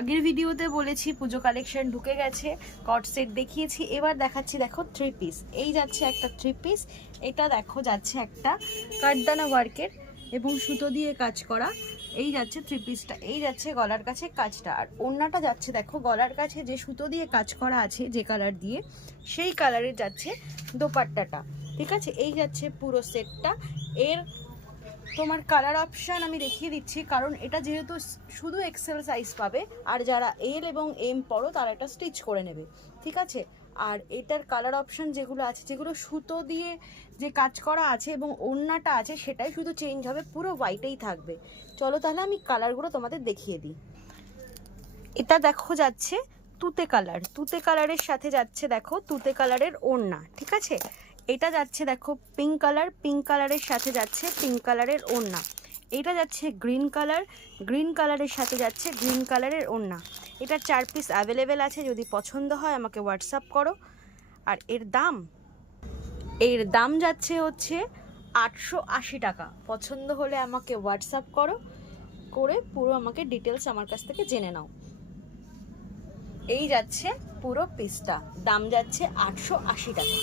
আগের ভিডিওতে বলেছি পুজো কালেকশন ঢুকে গেছে, কট সেট দেখিয়েছি, এবার দেখাচ্ছি দেখো 3 পিস। এই যাচ্ছে একটা 3 পিস, এটা দেখো যাচ্ছে একটা কাঠদানা ওয়ার্কের এবং সুতো দিয়ে কাজ করা। এই যাচ্ছে 3 পিসটা, এই যাচ্ছে গলার কাছে কাজটা, আর ওড়নাটা যাচ্ছে দেখো গলার কাছে যে সুতো দিয়ে কাজ করা আছে যে কালার দিয়ে, সেই কালারের যাচ্ছে দোপাট্টাটা। ঠিক আছে, এই যাচ্ছে পুরো সেটটা। এর তোমার কালার অপশান আমি দেখিয়ে দিচ্ছি, কারণ এটা যেহেতু শুধু এক্সেল সাইজ পাবে, আর যারা এল এবং এম পরো তারা এটা স্টিচ করে নেবে। ঠিক আছে, আর এটার কালার অপশান যেগুলো আছে, যেগুলো সুতো দিয়ে যে কাজ করা আছে এবং ওড়নাটা আছে সেটাই শুধু চেঞ্জ হবে, পুরো হোয়াইটেই থাকবে। চলো তাহলে আমি কালারগুলো তোমাদের দেখিয়ে দিই। এটা দেখো যাচ্ছে তুতে কালার, তুতে কালারের সাথে যাচ্ছে দেখো তুতে কালারের ওড়না। ঠিক আছে, এটা যাচ্ছে দেখো পিঙ্ক কালার, পিঙ্ক কালারের সাথে যাচ্ছে পিঙ্ক কালারের ওড়না। এটা যাচ্ছে গ্রিন কালার, গ্রিন কালারের সাথে যাচ্ছে গ্রিন কালারের ওড়না। এটা 4 পিস অ্যাভেলেবেল আছে, যদি পছন্দ হয় আমাকে হোয়াটসঅ্যাপ করো। আর এর দাম যাচ্ছে হচ্ছে 880 টাকা। পছন্দ হলে আমাকে হোয়াটসঅ্যাপ করো, করে পুরো আমাকে ডিটেলস আমার কাছ থেকে জেনে নাও। এই যাচ্ছে পুরো পিসটা, দাম যাচ্ছে 880 টাকা।